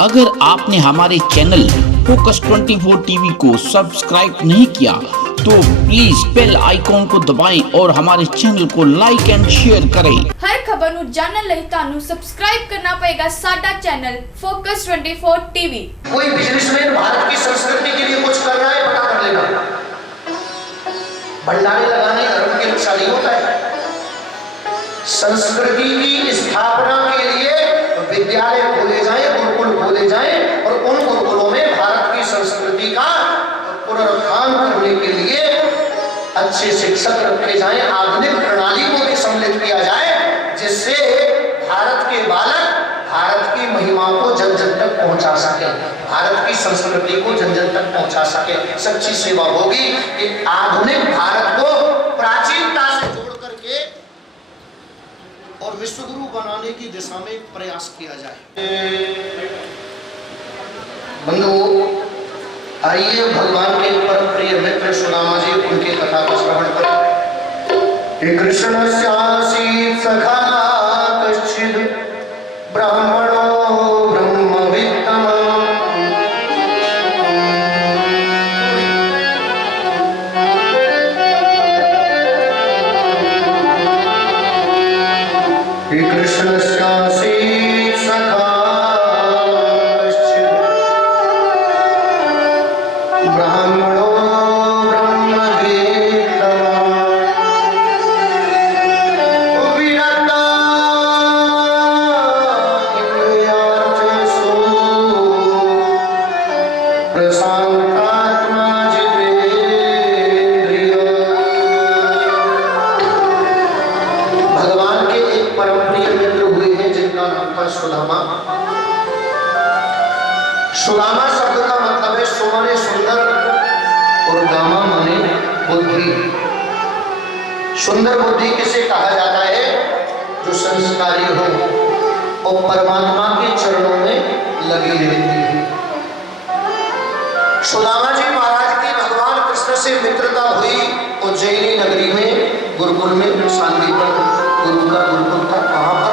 अगर आपने हमारे चैनल फोकस 24 टीवी को सब्सक्राइब नहीं किया तो प्लीज बेल आइकॉन को दबाएं और हमारे चैनल को लाइक एंड शेयर करें। हर खबर ਨੂੰ ਜਾਣਨ ਲਈ ਤੁਹਾਨੂੰ सब्सक्राइब करना पड़ेगा साडा चैनल फोकस 24 टीवी। कोई बिजनेसमैन भारत की संस्कृति के लिए कुछ कर रहा है, पता कर लेना। भंडारे लगाने धर्म की रक्षा नहीं होता है। संस्कृति की स्थापना के लिए विद्यालय खोले जाए, गुरुकुल खोले जाए और उन गुरुकुलों में भारत की संस्कृति का पुनरुत्थान करने के लिए अच्छे शिक्षक रखे जाएं, आधुनिक प्रणाली को भी सम्मिलित किया जाए, जिससे भारत के बालक भारत की महिमाओं को जन जन तक पहुंचा सके, भारत की संस्कृति को जन जन तक पहुंचा सके। सच्ची सेवा होगी कि आधुनिक भारत को प्राचीनता से जोड़ करके और विश्वगुरु बनाने की दिशा में प्रयास किया जाए। बंधुओं, आइए भगवान के परम प्रिय मित्र सुदामा जी उनकी कथा को श्रवण करें। कृष्णस्यासीत् सखा कश्चिद् ब्राह्मणो ब्रह्मवित्तम कृष्णस्यासीत् सखा कश्चिद् ब्राह्मणो सुदामा शब्द का मतलब है सो माने सुंदर और गामा माने बुद्धि। सुंदर बुद्धि किसे कहा जाता है? जो संस्कारी हो और परमात्मा के चरणों में लगी रहती है। सुदामा जी महाराज की भगवान कृष्ण से मित्रता हुई उज्जैनी नगरी में, गुरुकुल में, शांतिवन गुरु का गुरुकुल था, वहां पर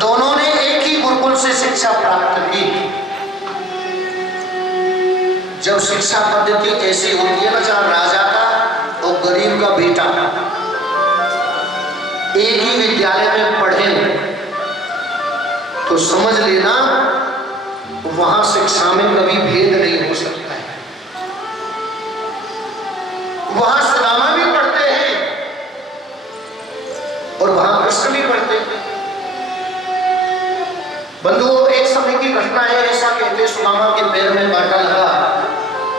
दोनों ने एक ही गुरुकुल से शिक्षा प्राप्त की। जब शिक्षा पद्धति ऐसी होती है ना, जहां राजा का और गरीब का बेटा एक ही विद्यालय में पढ़े तो समझ लेना वहां शिक्षा में कभी भेद नहीं हो सकता है। वहां सुदामा भी पढ़ते हैं और वहां कृष्ण भी पढ़ते हैं। बंधुओं, एक समय की घटना है, ऐसा कहते सुदामा के पैर में कांटा लगा,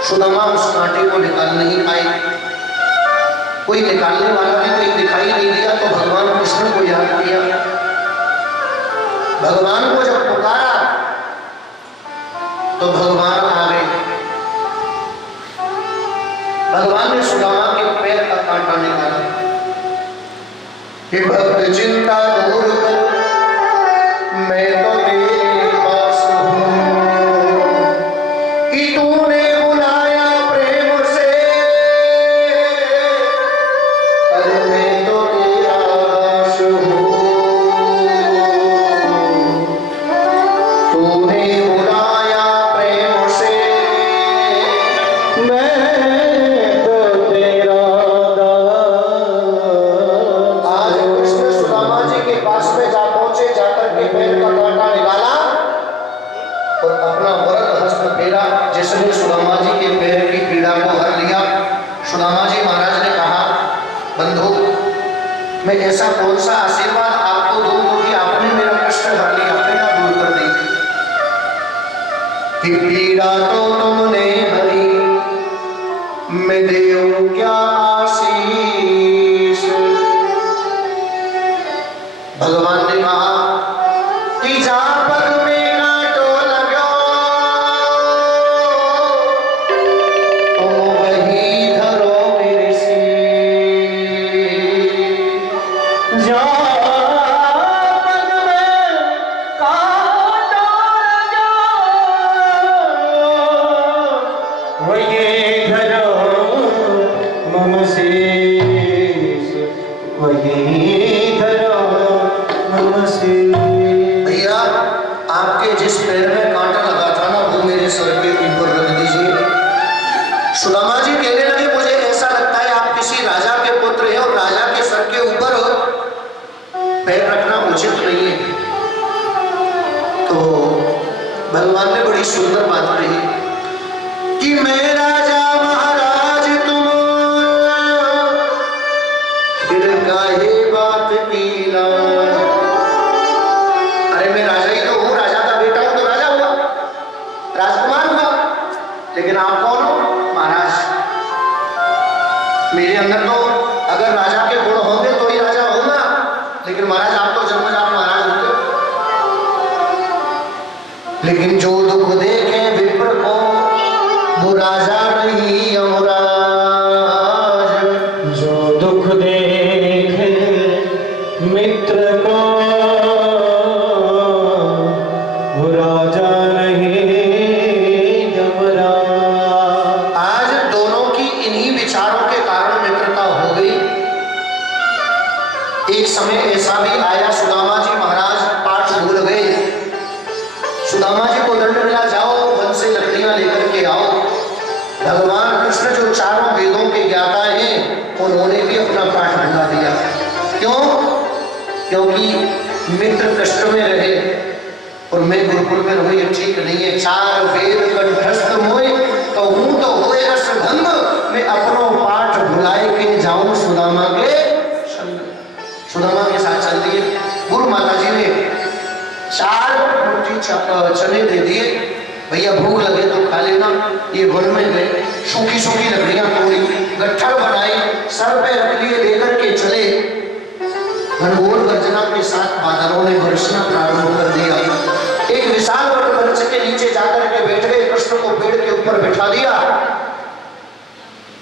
सुदामा उस कांटे को निकाल नहीं पाए। कोई निकालने वाला भी कोई दिखाई नहीं दिया तो भगवान कृष्ण को याद किया। भगवान को जब पुकारा तो भगवान आ गए। भगवान ने सुदामा के पैर का कांटा निकाला। हे भक्त चिंता दूर कर, मैं तो तेरे पास हूं कि तूने बुलाया प्रेम से, अरे मैं तो तेरा दास हूं। तूने बुलाया प्रेम से, मैं तो तेरा दास। आज कृष्ण सुदामा जी के पास में जा पहुंचे, जाकर के पैर का कांटा निकाला और अपना वरद हस्त फेरा, जिसने सुदामा जी के पैर की पीड़ा को हर लिया। सुदामा जी महाराज ने कहा, बंधु, मैं ऐसा कौन सा आशीर्वाद आपको दूं कि आपने मेरा कष्ट हर लिया, पीड़ा दूर कर दी। कि पीड़ा तो तुमने हरी, मैं देऊं क्या आशीष। भगवान ने कहा कि जा पग में कांटो लगो, तुम वही धरो मेरी सी। जा पग में कांटो लगो, वही धरो मम शीश, वही धरो। भैया, आपके जिस पैर में सुंदर बात कही कि मैं राजा महाराज तुम फिर काहे बात की लाज। अरे मैं राजा ही तो हूँ, राजा का बेटा हूँ तो राजा हुआ, राजकुमार हुआ, लेकिन आप कौन हो? महाराज। मेरे अंदर तो अगर राजा के गुण होंगे तो ही राजा होगा, लेकिन महाराज आप तो जन्मजात महाराज होते। लेकिन जो दुख देखे विप्र को वो राजा नहीं यमराज। जो दुख देखे मित्र को वो राजा नहीं यमराज। आज दोनों की इन्हीं विचारों के कारण मित्रता हो गई। एक समय ऐसा भी आया, सुदामा जी महाराज पाठ भूल गए। सुदामा जी को दंड मिला, जाओ वन से लकड़ियां लेकर के आओ। भगवान कृष्ण जो चारों वेदों के ज्ञाता हैं, उन्होंने भी अपना पाठ भुला दिया। क्यों? क्योंकि मित्र कष्ट में रहे और मैं गुरुकुल में रहूं, ये ठीक नहीं है। चार वेद कंठस्थ मोए तो हूं तो होए रस भंग, मैं अपनो पाठ भुलाए के जाऊं सुदामा के संग। सुदामा के साथ चल दिए। गुरु माता जी ने 4 मुट्ठी चने दे दिए, भैया भूख लगे तो खा लेना। ये वन में गए, सूखी सूखी लकड़ियां तोड़ी, गट्ठर बनाई, सर पे रख लिए, लेकर के चले। घनघोर गर्जना के साथ बादलों ने बरसना प्रारंभ कर दिया। एक विशाल वट वृक्ष के नीचे जाकर के बैठ गए, कृष्ण को पेड़ के ऊपर बैठा दिया।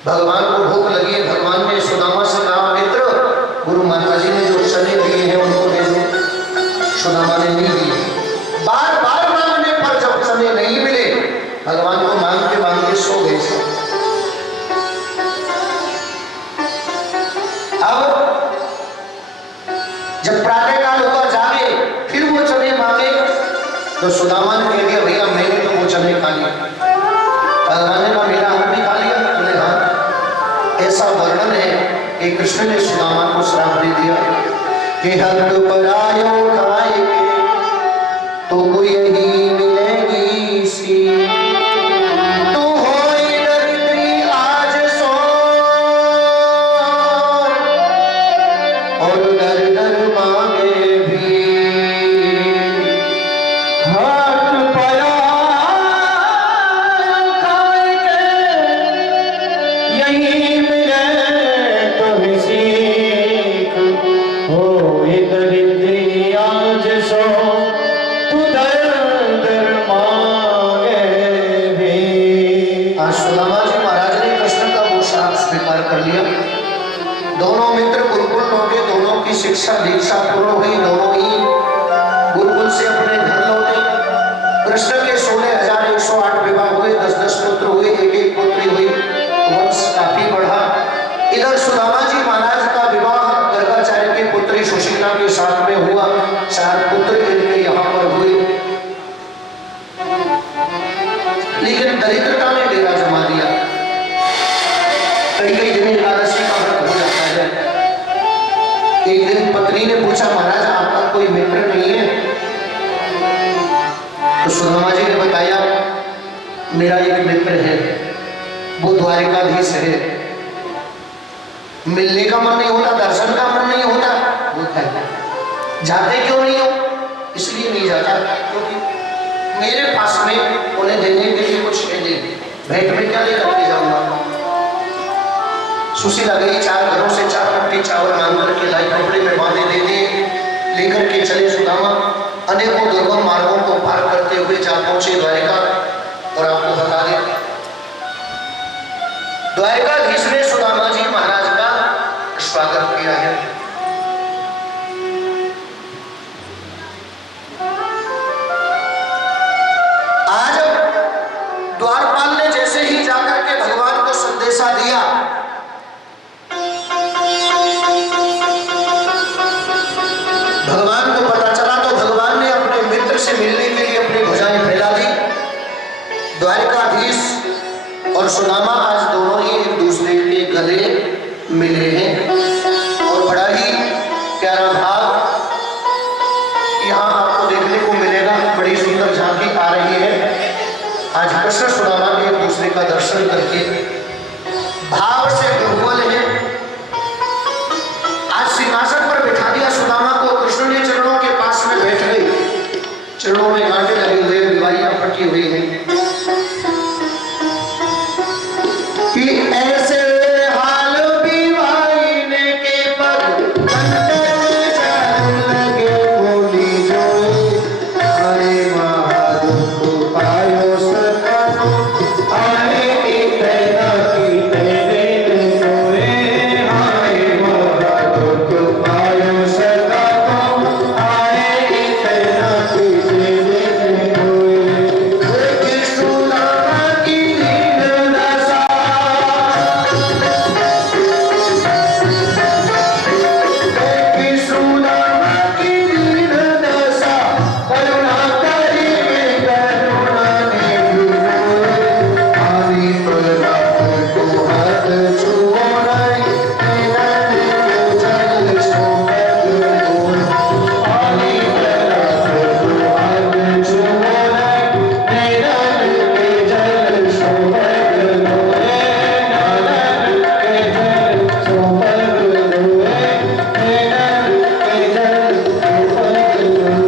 भगवान को भूख लगी है। भगवान ने सुदामा से कहा, मित्र गुरु माता जी ने जो चने दिए हैं उनको दे दो। सुदामा ने नहीं दिए। बार बार मांगने पर जब चने नहीं मिले, भगवान को मांगते मांगते सो गए। अब जब प्रातःकाल हुआ, जागे, फिर वो चने मांगे तो सुदामा ने कह दिया, भैया मैंने तो वो चने खा लिए। भगवान ने कहा, मेरा हम भी खा लिया। बोले हाँ। ऐसा वर्णन है कि कृष्ण ने सुदामा को श्राप दे दिया कि हक परायो खाएंगे तो यही मिलेगी सी। तू होई दरिद्री आज सो और डर डर मांगे भी। हाथ पराया खाएंगे यही मिले तो सीख। हो दरिद्री आज सो तू दर दर मांगे भी। आज सुदामा जी महाराज ने कृष्ण का वो श्राप स्वीकार कर लिया। दोनों मित्र गुरुकुल लौटे, दोनों की शिक्षा दीक्षा पूर्ण हुई, दोनों ही गुरुकुल से अपने घर लौटे। कृष्ण के 16,108 विवाह हुए, 10-10 पुत्र हुए, एक पुत्री हुई, वंश काफी बढ़ा। इधर सुदामा जी महाराज का विवाह गर्गाचार्य की पुत्री सुशीला के साथ में हुआ। 4 पुत्र इनके यहाँ पर हुए, लेकिन दरिद्रता ने डेरा जमा दिया। कई दिन एकादशी का व्रत हो जाता है। एक दिन पत्नी ने पूछा, महाराज आपका कोई मित्र नहीं है? तो सुदामा जी ने बताया, मेरा एक मित्र है, वो द्वारिकाधीश है। मिलने का मन नहीं होता, दर्शन का मन नहीं होता, वो है। जाते क्यों नहीं हो? इसलिए नहीं जाता क्योंकि मेरे पास में उन्हें देने के लिए कुछ है नहीं। भेंट में क्या लेकर के जाऊंगा? सुशीला गई, 4 घरों से 4 मुट्ठी चावल मांग करके लाई, कपड़े में बांधे दे दिए, लेकर के चले सुदामा। अनेकों दुर्गम मार्गों को पार करते हुए जा पहुंचे द्वारिका। और आपको बता दें, द्वारिकाधीश ने सुदामा जी महाराज का स्वागत किया है। आज द्वारपाल ने जैसे ही जाकर के भगवान को संदेशा दिया, भगवान को पता चला, तो भगवान ने अपने मित्र से मिलने के लिए अपनी भुजाएं फैला दी। द्वारिकाधीश और सुदामा आज दोनों ही एक दूसरे के गले मिले हैं। और बड़ा ही प्यारा भाव यहाँ आपको देखने को मिलेगा। बड़ी सुंदर झांकी आ रही है। दर्शन करके भाव से विह्वल है। आज सिंहासन पर बिठा दिया सुदामा को, कृष्ण ने चरणों के पास में बैठ गई, चरणों में कांटे लगे हुए, विवाहियां फटी हुई हैं कि ऐसे हाल विवाहिने के पग कंटक चल लगे, बोली जो आए महादुख पायो सतनु, आए इतना की तेरे मोरे, आए महादुख पायो सतनु, आए इतना की तेरे मोरे। कृष्णदामा की दीन दशा, कृष्णदामा की दीन दशा, करुणा करी में करुणा निधि, आदि प्रलाप को हाथ छुओ नहीं, नैनन के जल सोपत मोर, आदि प्रलाप को हाथ छुओ नहीं, नैनन के जल सोपत मोर, नैनन के जल सोपत मोर, नैनन के जल सोपत मोर।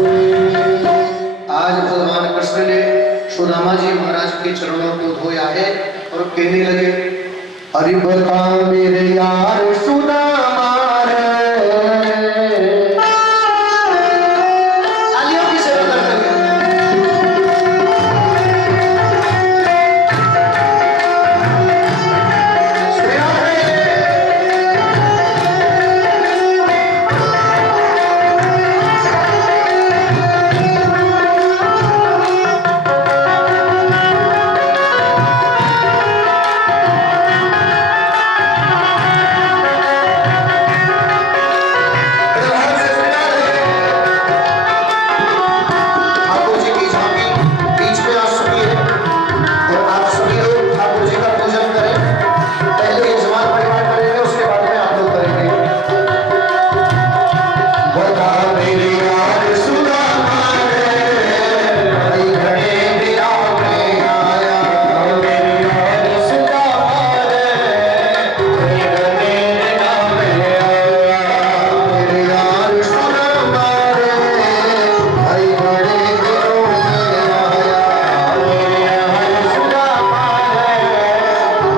आज भगवान कृष्ण ने सुदामा जी महाराज के चरणों को धोया है और कहने लगे, अरे बता मेरे यार सुदामा रे, तालियों की सेवा करते हुए। श्रेया है। ठाकुर जी की झांकी बीच में आ चुकी है और आप सभी लोग ठाकुर जी का पूजन करें। पहले यजमान परिवार करेंगे, उसके बाद में आप लोग करेंगे। बता मेरे यार सुदामा रे, आई घड़े बिराह में आया, मेरे यार सुदामा रे, आई घड़े बिराह में आया, मेरे यार सुदामा रे, आई घड़े बिराह में आया, मेरे यार सुदामा रे,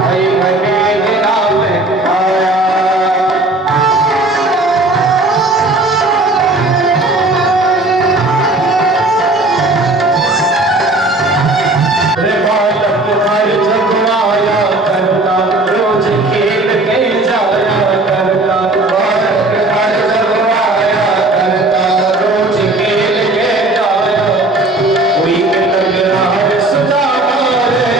आई घड़े बिराह में आया। रे बालक हर जगमाया करता, रोज खेल के जाया करता, बालक हर जगमाया करता, रोज खेल के जाया, कोई तकरार सुदामा रे,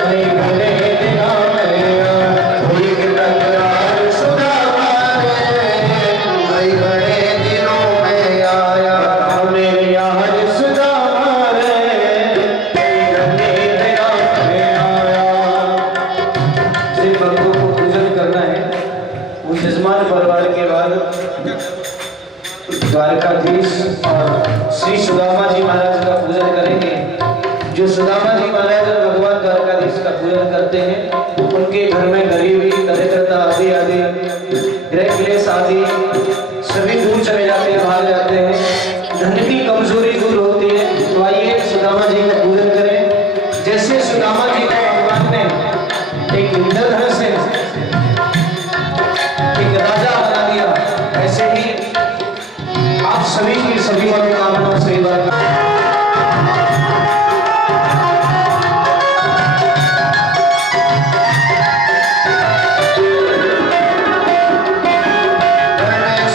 कोई भले दिना में आया, कोई तकरार सुदामा रे, कोई भले दिनों में आया, मेरे यार सुदामा रे, कोई भले दिनों में आया। श्री भक्तों को पूजन करना है। उस यजमान परिवार के बाद द्वारकाधीश और श्री सुदामा जी महाराज का पूजन करेंगे। जो सुदामा जी महाराज भगवान द्वारकाधीश का पूजन करते हैं, उनके घर में गरीबी, दरिद्रता आदि आदि गृह क्लेश आदि सभी दूर चले जाते हैं, भाग जाते हैं, धन की कमजोरी दूर होती है। तो आइए सुदामा जी का पूजन करें। जैसे सुदामा जी को भगवान ने एक इंद्रधनुष से एक राजा बना दिया, ऐसे ही आप सभी की सभी मनोकामनाओं से बात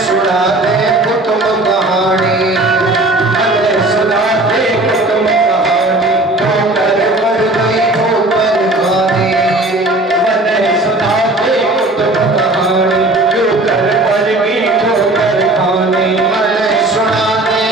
सुना दे कुटुंब कहानी, सुना दे कुटुंब कहानी, ठोकर पड़ गई ठोकर खानी, सुना दे कुटुंब कहानी, ठोकर पड़ गई ठोकर खानी, सुना दे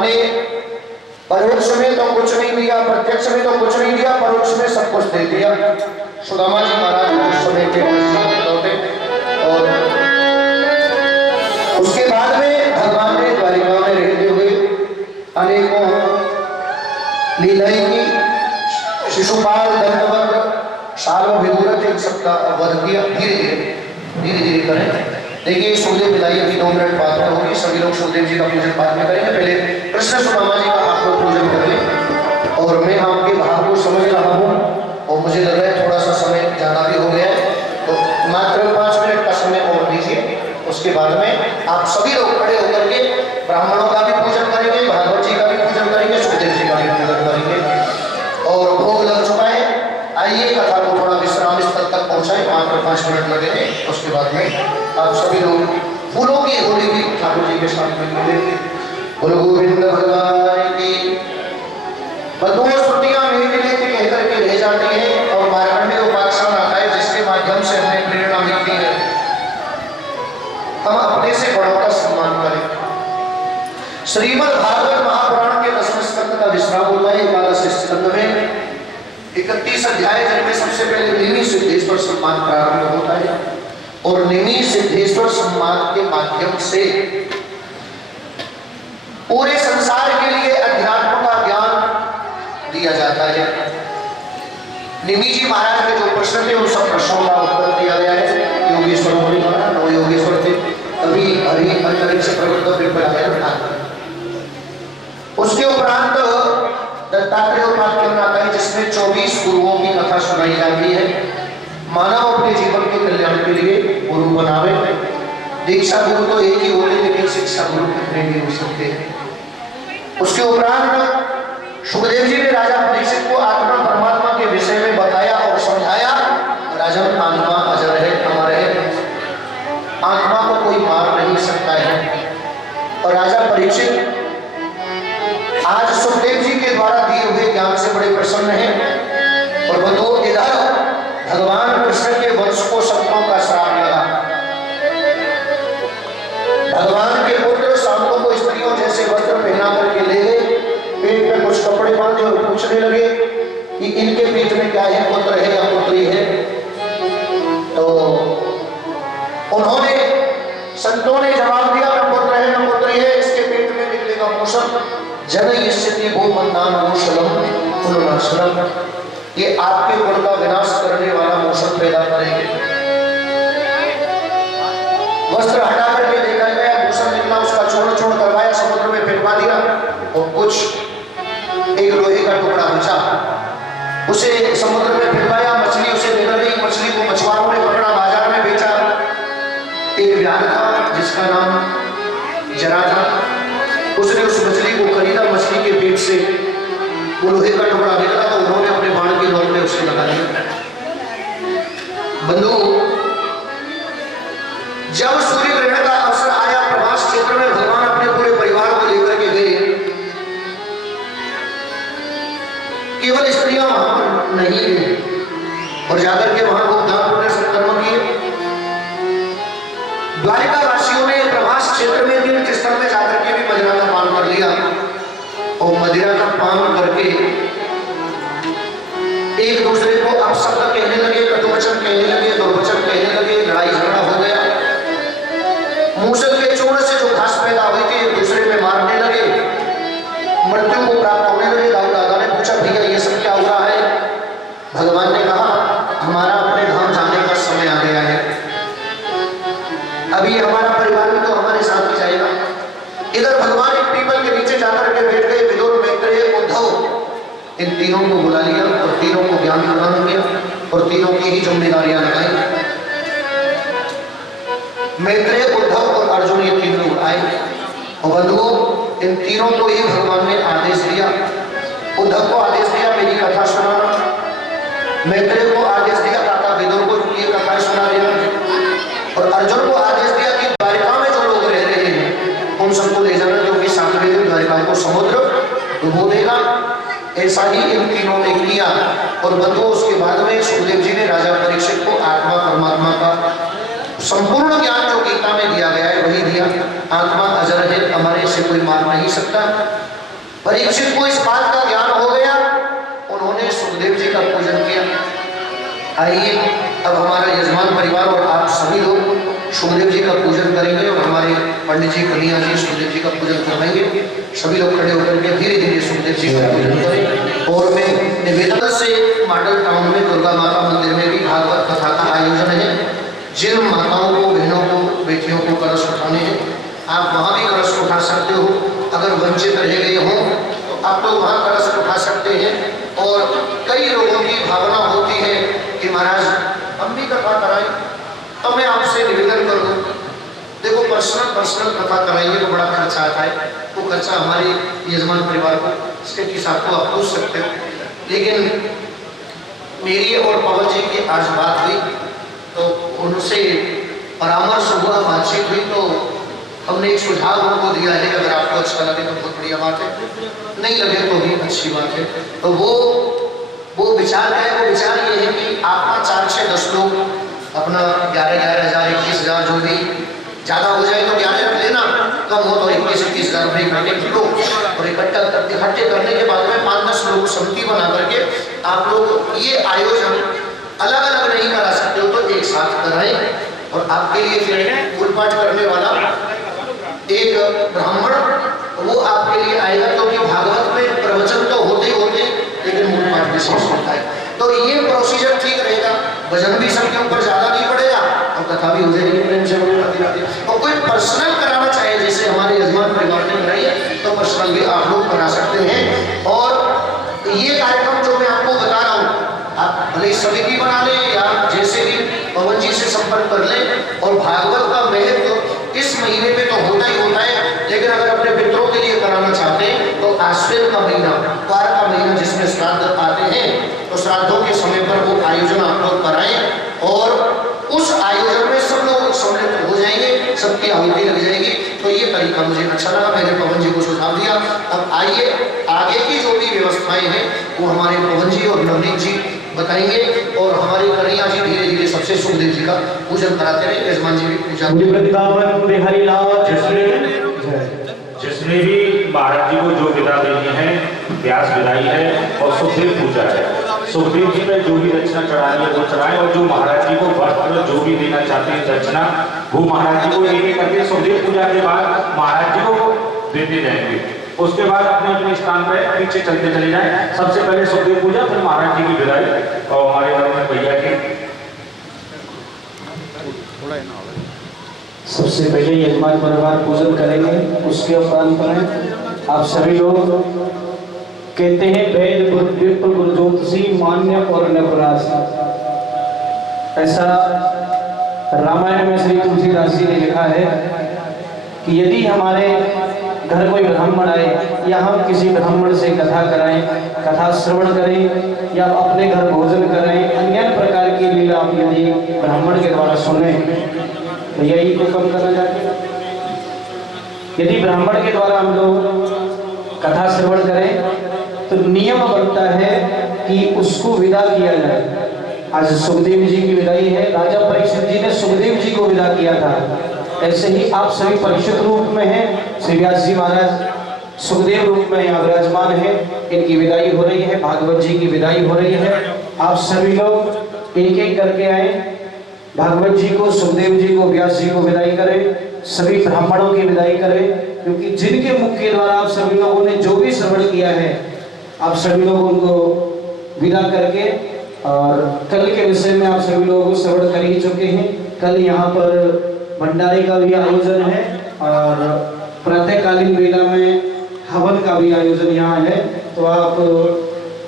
भगवान ने परोक्ष में तो कुछ नहीं दिया, प्रत्यक्ष में तो कुछ नहीं दिया, परोक्ष में सब कुछ दे दिया। सुदामा जी महाराज उस समय के लौटे और उसके बाद में भगवान ने द्वारिका में रहते हुए अनेकों लीलाएं की। शिशुपाल, दंतवक्र, शालो, विदुरथ इन सबका वध किया। धीरे धीरे करें। देखिए सुखदेव विदाई अभी 2 मिनट बाद में होगी। सभी लोग सुखदेव जी का पूजन बाद में करेंगे। पहले कृष्ण सुदामा जी का आप लोग पूजन करें। और मैं आपके भाव को समझ रहा हूँ और मुझे लग रहा है थोड़ा सा समय ज़्यादा भी हो गया है, तो मात्र 5 मिनट का समय और दीजिए। उसके बाद में आप सभी लोग खड़े होकर के ब्राह्मणों का भी पूजन करेंगे, भागवत जी का भी पूजन करेंगे, सुखदेव जी का भी पूजन करेंगे। और भोग लग चुका है। आइए कथा को थोड़ा विश्राम स्थल तक पहुंचाएं। मात्र 5 मिनट लगेंगे। उसके बाद में आप सभी लोग फूलों की होली भी ठाकुर जी के साथ में मिलेंगे। गुरु गोविंद भगवान की बदुओं श्रुतियां मेरे कहकर के रह जाती है और मार्कंडेय उपाख्यान आता है जिसके माध्यम से हमें प्रेरणा मिलती है। हम अपने से बड़ों का सम्मान करें। श्रीमद् भागवत महापुराण के 10वें स्कंद का विश्राम होता है। 11 स्कंद में 31 अध्याय जिनमें सबसे पहले निमि सिद्धेश्वर सम्मान प्रारंभ होता है और निमि सिद्धेश्वर सम्मान के माध्यम से पूरे संसार के लिए अध्यात्म का ज्ञान दिया जाता है। निमि जी महाराज के जो प्रश्न थे उन सब प्रश्नों का उत्तर दिया गया है। योगेश्वरों ने कहा, 9 योगेश्वर थे, तभी हरि अंतरिक्ष प्रवृत्त विपद। उसके उपरांत दत्तात्रेय उपाख्यान आता है जिसमें 24 गुरुओं की कथा सुनाई जाती है। मानव अपने जीवन के कल्याण के लिए गुरु बनावे। दीक्षा गुरु तो एक ही होते, लेकिन शिक्षा गुरु कितने भी हो सकते हैं। उसके उपरांत सुखदेव जी ने राजा परीक्षित को आत्मा परमात्मा के विषय में बताया और समझाया। राजन, आत्मा अजर है, अमर है, आत्मा को कोई मार नहीं सकता है। और राजा परीक्षित आज सुखदेव जी के द्वारा दिए हुए ज्ञान से बड़े प्रसन्न हैं। और बंधुओं, इधर भगवान कृष्ण के वंश को संतों का श्राप लगा। भगवान के पुत्र शांतों को स्त्रियों जैसे वस्त्र पहना करके ले गए, पेट में कुछ कपड़े बांधे और पूछने लगे कि इनके पेट में क्या है, पुत्र है या पुत्री है। तो उन्होंने, संतों ने जवाब दिया, न पुत्र है न पुत्री है, इसके पेट में निकलेगा मूषक। जनयिष्यति भो मन्नान मूषलम पुनर्नाशनम, ये आपके गुण का विनाश करने वाला मूषक पैदा करेंगे। वस्त्र हटा करके देखा गया, मूषक निकला, उसका चूर्ण चूर्ण करवाया, समुद्र में फेंकवा दिया और कुछ एक लोहे का टुकड़ा बचा, उसे समुद्र में फेंकवाया। मछली उसे निकल गई, मछली को मछुआरों ने पकड़ा, बाजार में बेचा। एक व्याध था जिसका नाम जरा था, उसने उस मछली को खरीदा। मछली के पेट से वो लोहे का टुकड़ा निकला तो उन्होंने अपने बाण के नोक में उसे लगा दिया। बंधु, जब सूर्य ग्रहण का अवसर आया, प्रभास क्षेत्र में भगवान अपने पूरे परिवार को लेकर के गए। केवल स्त्रियां वहां नहीं है और जाकर के वहां को दान पुण्य सत्कर्म किए। द्वारिका वासियों ने प्रभास क्षेत्र में तीर्थ स्थल में जाकर के भी मदिरा का पान कर लिया और मदिरा का पान करके एक दूसरे को अपशब्द कहने लगे, कटुवचन कहने लगे, दुर्वचन कहने लगे, लड़ाई झगड़ा हो गया। मूषक के चूर्ण से जो घास पैदा हुई थी एक दूसरे में मारने लगे, मृत्यु को प्राप्त होने लगे। दाऊ दादा ने पूछा, भैया ये सब क्या हो रहा है? भगवान ने कहा, हमारा अपने धाम जाने का समय आ गया है। अभी हमारा परिवार भी तो हमारे साथ ही जाएगा। इधर भगवान एक पीपल के नीचे जाकर के बैठ गए। विदुर, मैत्रेय, उद्धव, इन तीनों को बुला लिया और तीनों को ज्ञान प्रदान किया और तीनों की ही जिम्मेदारियां लगाई। मैत्रेय, उद्धव और अर्जुन ये तीन लोग आए और बंधुओं, इन तीनों को ही भगवान ने आदेश दिया। उद्धव को आदेश दिया मेरी कथा सुनाना, मैत्रेय को आदेश दिया माता विदुर को ये कथा सुना देना और अर्जुन को आदेश दिया कि द्वारिका में जो लोग रह रहे हैं उन सबको ले जाना, क्योंकि 7वें दिन द्वारिका को समुद्र डुबो देगा। ऐसा ही इन तीनों ने किया। और बंधुओं, उसके बाद में सुखदेव जी ने राजा परीक्षित को आत्मा परमात्मा का संपूर्ण ज्ञान जो गीता में दिया गया है वही दिया। आत्मा अजर है, हमारे से कोई मार नहीं सकता। परीक्षित को इस बात का ज्ञान हो गया, उन्होंने सुखदेव जी का पूजन किया। आइए अब हमारा यजमान परिवार और आप सभी लोग सुखदेव जी का पूजन करेंगे और हमारे पंडित जी कन्हैया जी सुखदेव जी का पूजन करवाएंगे। सभी लोग खड़े होकर के धीरे धीरे सुखदेव जी का पूजन करें। और मैं निवेदन से मॉडल टाउन में दुर्गा माता मंदिर में भी भागवत कथा का आयोजन है। जिन माताओं को, बहनों को, बेटियों को कलश उठाने हैं, आप वहाँ भी कलश उठा सकते हो। अगर वंचित रह गए हों तो आप लोग वहाँ कलश उठा सकते हैं। और कई लोगों की भावना होती है कि महाराज हम भी कथा कराएं, तो मैं आपसे निवेदन कर दूं, देखो पर्सनल कथा कराएंगे तो बड़ा खर्चा आता है, वो खर्चा हमारे यजमान परिवार को, इसके हिसाब को आप पूछ सकते हो। लेकिन मेरी और पवन जी की आज बात हुई तो उनसे परामर्श हुआ, बातचीत हुई, तो हमने एक सुझाव उनको दिया है। अगर आपको अच्छा लगे तो बहुत बढ़िया बात है, नहीं लगे तो भी अच्छी बात है। तो वो विचार है, वो विचार ये है कि आप 4 से 10 लोग अपना 11,000 21,000 जो भी ज़्यादा हो जाए तो 11 रख लेना, कम हो तो 21-30,000 रुपये इकट्ठे लो। और इकट्ठे करने के बाद में 5-10 लोग समिति बना करके आप लोग ये आयोजन अलग अलग नहीं करा सकते हो तो एक साथ कराएं। और आपके लिए फिर फूल पाठ करने वाला एक ब्राह्मण वो आपके लिए आएगा, क्योंकि भागवत में प्रवचन तो होते होते लेकिन मूल पाठ विशेष होता है। तो ये प्रोसीजर ठीक रहेगा, वजन भी सबके ऊपर ज्यादा नहीं पड़ेगा और कथा भी हो जाएगी प्रेम से। और कोई पर्सनल कराना चाहे, जैसे हमारे यजमान परिवार ने कराई है, तो पर्सनल भी आप लोग करा सकते हैं। और ये कार्यक्रम जो मैं आपको बता रहा हूँ, आप भले समिति बना लें या जैसे भी पवन जी से संपर्क कर लें। और भागवत का महत्व इस महीने में तो होता ही होता है, लेकिन अगर अपने पितरों के लिए कराना चाहते हैं तो आश्विन का महीना, पार का महीना जिसमें श्राद्ध आते हैं, तो श्राद्धों के समय पर वो आयोजन आप लोग कराएं और उस आयोजन में सब लोग सम्मिलित हो जाएंगे, सबकी आहुति लग जाएगी। तो ये तरीका मुझे अच्छा लगा, मैंने पवन जी को सुझाव दिया। अब आइए आगे की जो भी व्यवस्थाएं हैं वो हमारे पवन जी और नवनीत जी बताएंगे। और हमारे कन्हैया जी धीरे धीरे सबसे सुखदेव जी का पूजन कराते रहे। यजमान जी भी पूजा जिसने भी महाराज जी को जो विदा देनी है, व्यास विदाई है और सुखदेव पूजा है। सुखदेव जी में जो भी दक्षिणा चढ़ानी है वो चढ़ाएं, और जो महाराज जी को वस्त्र जो भी देना चाहते हैं दक्षिणा, वो महाराज जी को एक करके सुखदेव पूजा के बाद महाराज जी को देते जाएंगे। उसके बाद अपने अपने स्थान पर पीछे चलते चले जाएं। सबसे पहले सुखदेव पूजा, फिर महाराज जी की विदाई और हमारे घर में भैया की। सबसे पहले यजमान परिवार पूजन करेंगे, उसके उपरांत पर आप सभी लोग कहते हैं वेद विप्र गुरु ज्योतिषी मान्य और नपरासी। ऐसा रामायण में श्री तुलसीदास जी ने लिखा है कि यदि हमारे घर कोई ब्राह्मण आए या हम किसी ब्राह्मण से कथा कराएं, कथा श्रवण करें या अपने घर भोजन करें, अन्य प्रकार की लीला आप यदि ब्राह्मण के द्वारा सुने तो यही तो कम करना चाहते हैं। यदि ब्राह्मण के द्वारा हम लोग कथा श्रवण करें तो नियम बनता है कि उसको विदा किया जाए। आज सुखदेव जी की विदाई है, राजा परीक्षित जी ने सुखदेव जी को विदा किया था। ऐसे ही आप सभी परीक्षित रूप में हैं, श्री व्यास जी महाराज सुखदेव रूप में यहाँ विराजमान है, इनकी विदाई हो रही है, भागवत जी की विदाई हो रही है। आप सभी लोग एक एक करके आए, भागवत जी को, सुखदेव जी को, व्यास जी को विदाई करें, सभी ब्राह्मणों की विदाई करें, क्योंकि जिनके मुख के द्वारा आप सभी लोगों ने जो भी श्रवण किया है, आप सभी लोग उनको विदा करके, और कल के विषय में आप सभी लोगों को श्रवण कर ही चुके हैं। कल यहाँ पर भंडारे का भी आयोजन है और प्रातःकालीन वेला में हवन का भी आयोजन यहाँ है। तो आप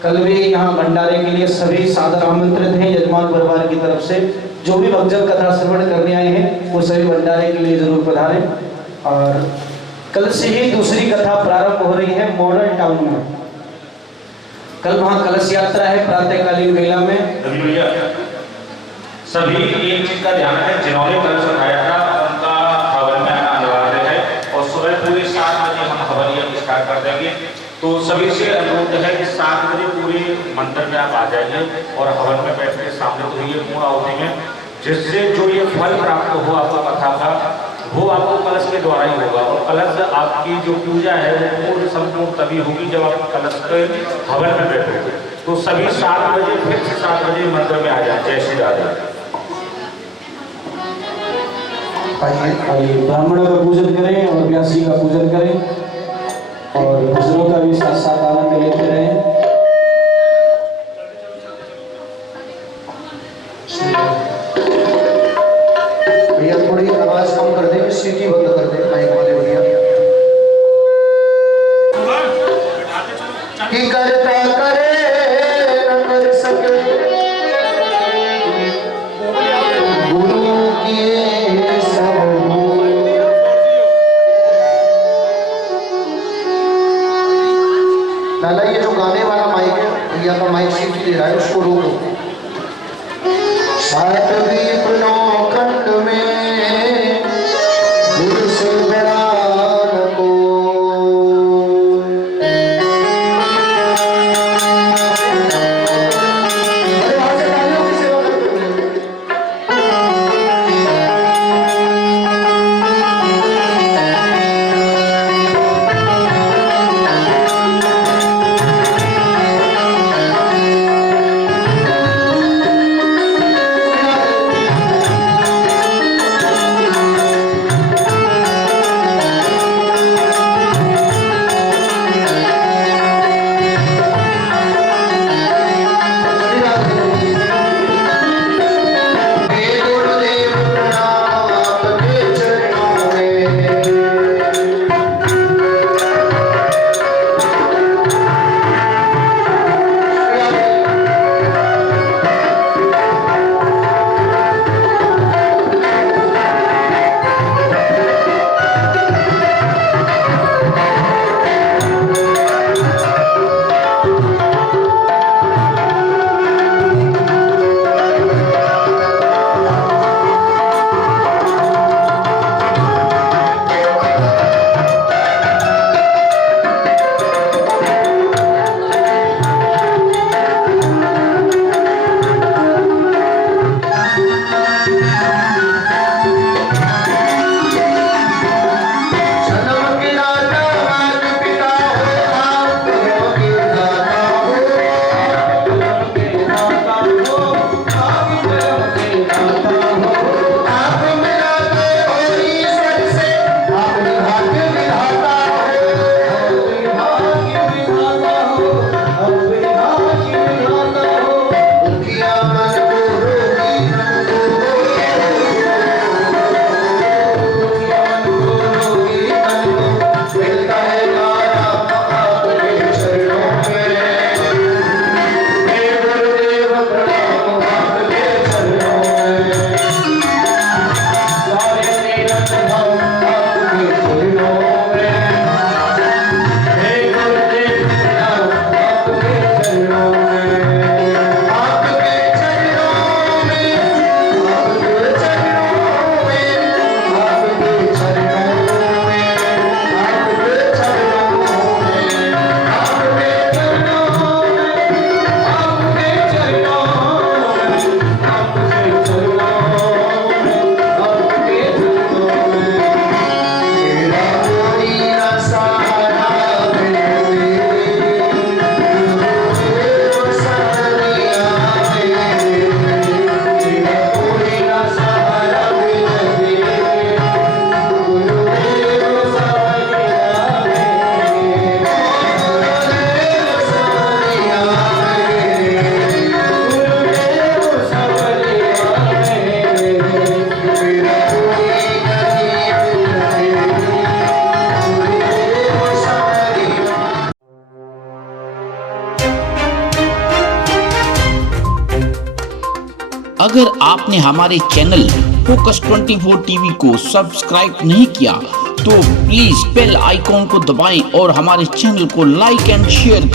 कल भी यहाँ भंडारे के लिए सभी सादर आमंत्रित हैं यजमान परिवार की तरफ से। जो भी भक्तजन कथा श्रवण करने आए हैं वो सभी भंडारे के लिए जरूर पधारें। और कल से ही दूसरी कथा प्रारंभ हो रही है मॉडल टाउन में। कल वहाँ कलश यात्रा है प्रातःकालीन वेला में। सभी एक चीज का ध्यान है, जिन्होंने कलश उठाया था उनका हवन में आना अनिवार्य है और सुबह पूरे 7 बजे हम हवन स्टार्ट कर देंगे। तो सभी से अनुरोध है कि 7 बजे पूरे मंदिर में आप आ जाइए और हवन में बैठ के सामने तो ये पूर्ण आहुति में, जिससे जो ये फल प्राप्त हो आपको कथा का, वो आपको कलश के द्वारा ही होगा। और कलश आपकी जो पूजा है वो पूर्ण संपूर्ण तभी होगी जब आप कलश के हवन में बैठोगे। तो सभी 7 बजे फिर से 7 बजे मंदिर में आ जाए। जय श्री राधे। आइए ब्राह्मणों का पूजन करें और व्यास जी का पूजन करें और भजनों का भी साथ साथ आनंद लेते रहें। भैया थोड़ी आवाज कम कर दे, सीटी बंद कर दे माइक वाले भैया। कि करता करे न कर सके गुरु किए सब हो। लाला ये जो गाने वाला माइक है भैया का माइक सीटी दे रहा है, उसको रोको। सात दीप नौ खंड में गुरु से बड़ा न कोई। अरे वहां से तालियों की सेवा करते हैं। अगर आपने हमारे चैनल फोकस 24 टीवी को सब्सक्राइब नहीं किया तो प्लीज बेल आइकॉन को दबाएं और हमारे चैनल को लाइक एंड शेयर करें।